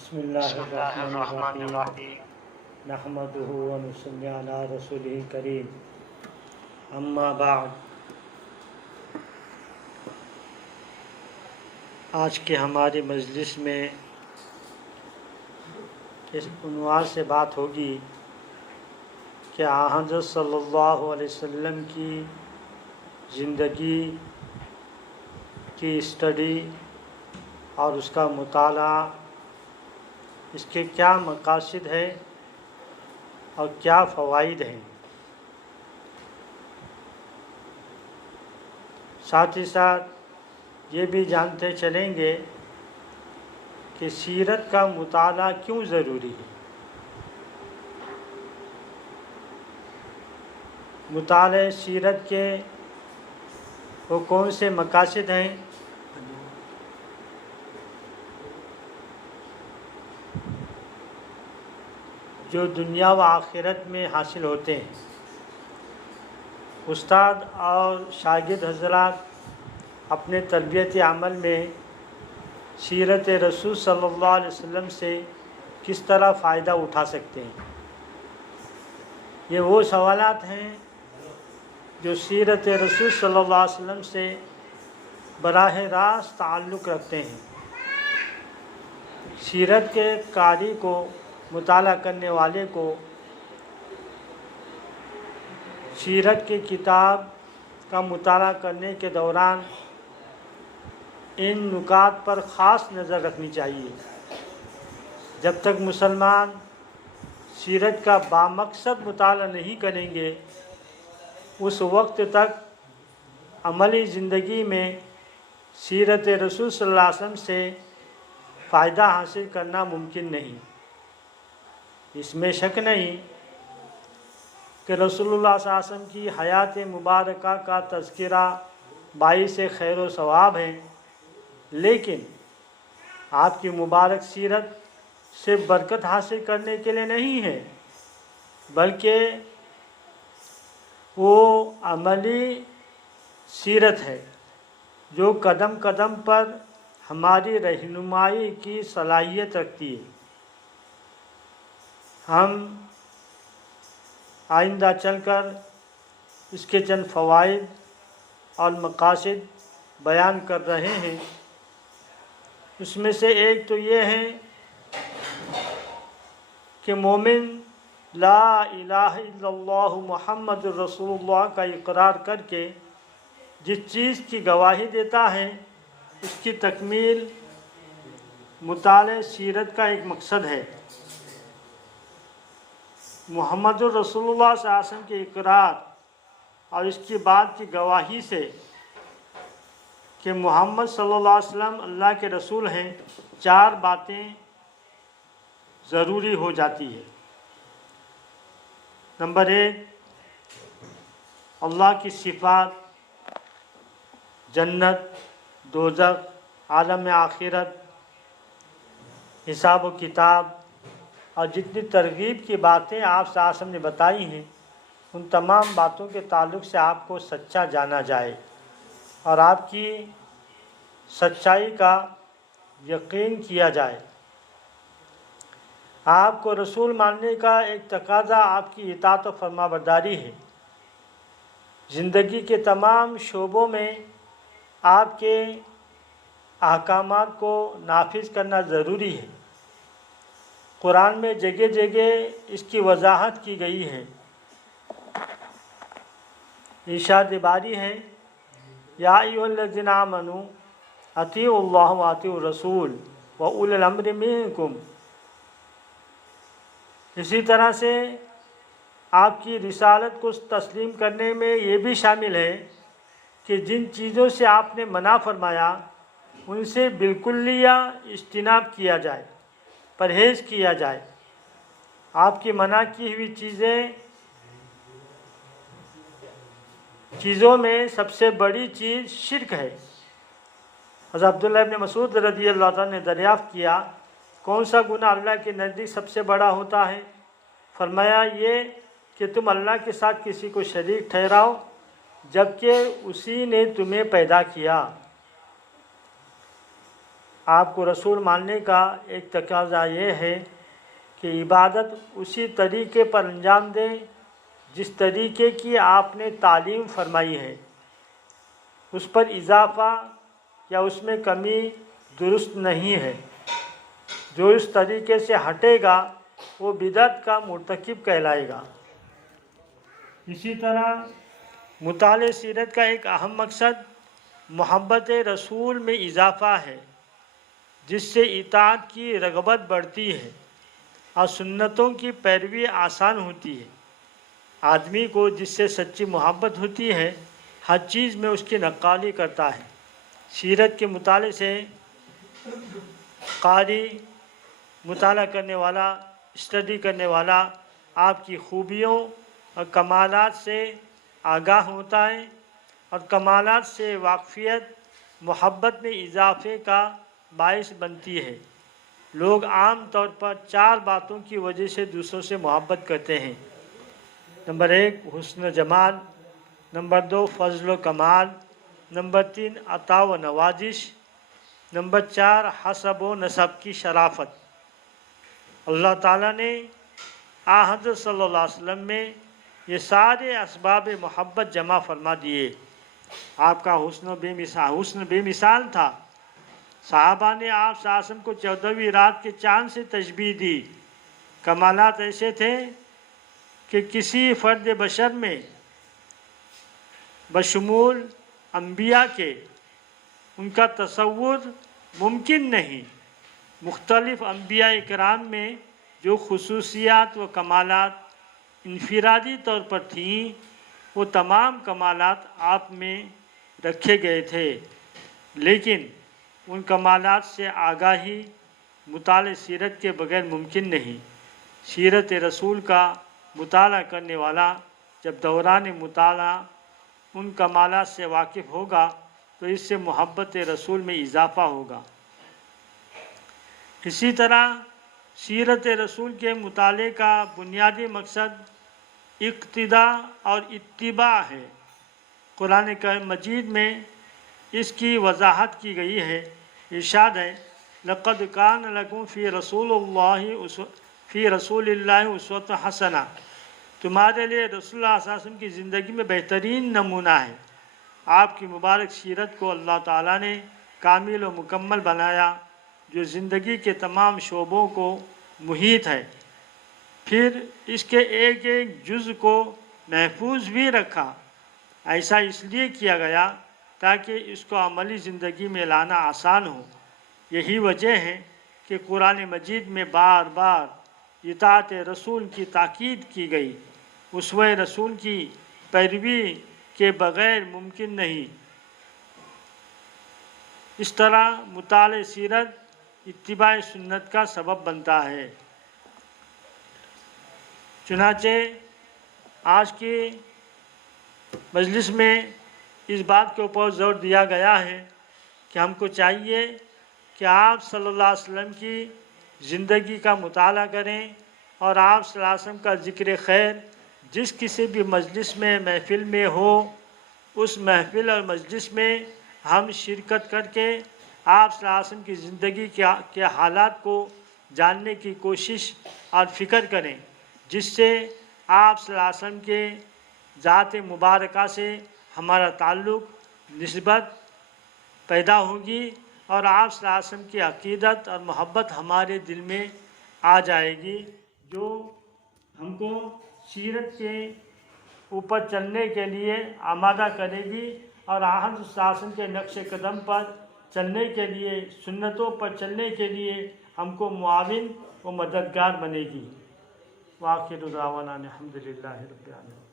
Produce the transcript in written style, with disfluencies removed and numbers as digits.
बिस्मिल्लाहिर्रहमानिर्रहीम नहमदुहु व नुसल्ली अला रसूलिल करीम अम्मा बाद। आज के हमारी मजलिस में इस उन्वान से बात होगी कि हज़रत सल्लल्लाहु अलैहि वसल्लम की ज़िंदगी की स्टडी और उसका मुताला, इसके क्या मकासद है और क्या फ़वाइद हैं। साथ ही साथ ये भी जानते चलेंगे कि सीरत का मुताला क्यों ज़रूरी है। मुताले सीरत के वो कौन से मकासद हैं, जो दुनिया व आखिरत में हासिल होते हैं। उस्ताद और शागिर्द हज़रात अपने तरबियत अमल में सीरत रसूल सल्लल्लाहु अलैहि वसल्लम से किस तरह फ़ायदा उठा सकते हैं। ये वो सवालात हैं जो सीरत रसूल सल्लल्लाहु अलैहि वसल्लम से बराह रास्त ताल्लुक़ रखते हैं। सीरत के कारी को, मुताला करने वाले को सीरत की किताब का मुताला करने के दौरान इन नुकात पर ख़ास नज़र रखनी चाहिए। जब तक मुसलमान सीरत का बामकसद मुताला नहीं करेंगे, उस वक्त तक अमली ज़िंदगी में सीरत रसूल सल्लल्लाहु अलैहि वसल्लम से फ़ायदा हासिल करना मुमकिन नहीं। इसमें शक नहीं कि रसूलुल्लाह सल्लल्लाहु अलैहि वसल्लम की हयात मुबारका का तज़किरा बाइस खैर व सवाब है, लेकिन आपकी मुबारक सीरत सिर्फ बरकत हासिल करने के लिए नहीं है, बल्कि वो अमली सीरत है जो कदम कदम पर हमारी रहनुमाई की सलाहियत रखती है। हम आइंदा चलकर इसके चंद फ़वाइद और मकासद बयान कर रहे हैं। उसमें से एक तो ये है कि मोमिन ला इलाहा इल्लल्लाह मुहम्मदुर रसूलुल्लाह का इकरार करके जिस चीज़ की गवाही देता है, उसकी तकमील मुताले सीरत का एक मकसद है। मुहम्मदुर रसूलुल्लाह सल्लल्लाहु अलैहि वसल्लम के इकरार और इसकी बात की गवाही से कि मोहम्मद सल्लल्लाहु अलैहि वसल्लम अल्लाह के रसूल हैं, चार बातें ज़रूरी हो जाती है। नंबर एक, अल्लाह की सिफ़ात, जन्नत, दोज़ख, आलम आखिरत, हिसाब व किताब और जितनी तरगीब की बातें आप साहब ने बताई हैं, उन तमाम बातों के ताल्लुक़ से आपको सच्चा जाना जाए और आपकी सच्चाई का यकीन किया जाए। आपको रसूल मानने का एक तकाज़ा आपकी इताअत व फरमाबरदारी है। ज़िंदगी के तमाम शोबों में आपके अहकामात को नाफिज करना ज़रूरी है। कुरान में जगह जगह इसकी वजाहत की गई है। इरशाद बारी है, या अय्युहल्लज़ीना आमनू अतीउल्लाह व अतीउर रसूल व उलिल अम्रि मिनकुम। इसी तरह से आपकी रिसालत को तस्लीम करने में ये भी शामिल है कि जिन चीज़ों से आपने मना फरमाया उनसे बिल्कुलिया इज्तिनाब किया जाए, परहेज़ किया जाए। आपकी मना की हुई चीज़ों में सबसे बड़ी चीज़ शिर्क है। हज़रत अब्दुल्लाह इब्न मसूद रज़ियल्लाहु अन्हु ने दरियाफ़्त किया, कौन सा गुनाह अल्लाह के नज़दीक सबसे बड़ा होता है? फरमाया, ये कि तुम अल्लाह के साथ किसी को शरीक ठहराओ जबकि उसी ने तुम्हें पैदा किया। आपको रसूल मानने का एक तकाज़ा ये है कि इबादत उसी तरीके पर अंजाम दें जिस तरीके की आपने तालीम फरमाई है। उस पर इजाफ़ा या उसमें कमी दुरुस्त नहीं है। जो इस तरीके से हटेगा वो बिदअत का मुर्तकिब कहलाएगा। इसी तरह मुताले सीरत का एक अहम मकसद मोहब्बत रसूल में इजाफ़ा है, जिससे इताअत की रग़बत बढ़ती है और सुन्नतों की पैरवी आसान होती है। आदमी को जिससे सच्ची मोहब्बत होती है हर चीज़ में उसकी नक्काली करता है। सीरत के मुताले से कारी, मुताला करने वाला, स्टडी करने वाला आपकी खूबियों और कमालात से आगाह होता है और कमालात से वाक़फ़ियत मोहब्बत में इजाफ़े का बाइस बनती है। लोग आम तौर पर 4 बातों की वजह से दूसरों से मोहब्बत करते हैं। नंबर 1 हुस्न जमाल, नंबर 2 फ़ज़्ल व कमाल, नंबर 3 अता व नवाजिश, नंबर 4 हसब व नसब की शराफत। अल्लाह ताला ने हज़रत सल्लल्लाहु अलैहि वसल्लम में ये सारे असबाब मोहब्बत जमा फरमा दिए। आपका हुस्न बेमिसाल था। सहाबा ने आप सासम को 14वीं रात के चाँद से तशबीह दी। कमालात ऐसे थे कि किसी फ़र्द बशर में बशमूल अम्बिया के उनका तसव्वुर मुमकिन नहीं। मुख्तलिफ़ अम्बिया इकराम में जो खुसूसियात व कमालात इनफिरादी तौर पर थीं, वो तमाम कमालात आप में रखे गए थे, लेकिन उन कमालात से आगाही मुताले सीरत के बगैर मुमकिन नहीं। सीरत रसूल का मुताला करने वाला जब दौरान मुताला उन कमालात से वाकिफ़ होगा तो इससे मोहब्बत रसूल में इजाफ़ा होगा। इसी तरह सीरत रसूल के मुताले का बुनियादी मकसद इक्तिदा और इत्तिबा है। कुरान मजीद में इसकी वजाहत की गई है। इरशाद है, लक़द कान लकुम फ़ी रसूलिल्लाहि उस्वतुन हसना। तुम्हारे लिए रसूलुल्लाह सल्लल्लाहु अलैहि वसल्लम की ज़िंदगी में बेहतरीन नमूना है। आपकी मुबारक सीरत को अल्लाह ताला ने कामिल व मुकम्मल बनाया, जो ज़िंदगी के तमाम शोबों को मुहीत है। फिर इसके एक एक जुज़ को महफूज भी रखा। ऐसा इसलिए किया गया ताकि इसको अमली ज़िंदगी में लाना आसान हो। यही वजह है कि कुरान मजीद में बार बार इताअत रसूल की ताकीद की गई। उसवे रसूल की पैरवी के बग़ैर मुमकिन नहीं। इस तरह मुताले सीरत इत्तिबा सुन्नत का सबब बनता है। चुनाचे आज की मजलिस में इस बात के ऊपर ज़ोर दिया गया है कि हमको चाहिए कि आप सल्लल्लाहु अलैहि वसल्लम की ज़िंदगी का मुताला करें और आप सल्लल्लाहु अलैहि वसल्लम का ज़िक्र खैर जिस किसी भी मजलिस में, महफ़िल में हो, उस महफ़िल और मजलिस में हम शिरकत करके आप सल्लल्लाहु अलैहि वसल्लम की ज़िंदगी के हालात को जानने की कोशिश और फ़िक्र करें, जिससे आप सल्लल्लाहु अलैहि वसल्लम के ज़ात मुबारका से हमारा ताल्लुक़, निस्बत पैदा होगी और आप सल्लल्लाहु अलैहि वसल्लम की अक़ीदत और मोहब्बत हमारे दिल में आ जाएगी, जो हमको सीरत के ऊपर चलने के लिए आमादा करेगी और हज़रत सल्लल्लाहु अलैहि वसल्लम के नक्श कदम पर चलने के लिए, सुन्नतों पर चलने के लिए हमको मुआविन व मददगार बनेगी। वाखिर दावाना अल्हम्दुलिल्लाहि रब्बिल आलमीन।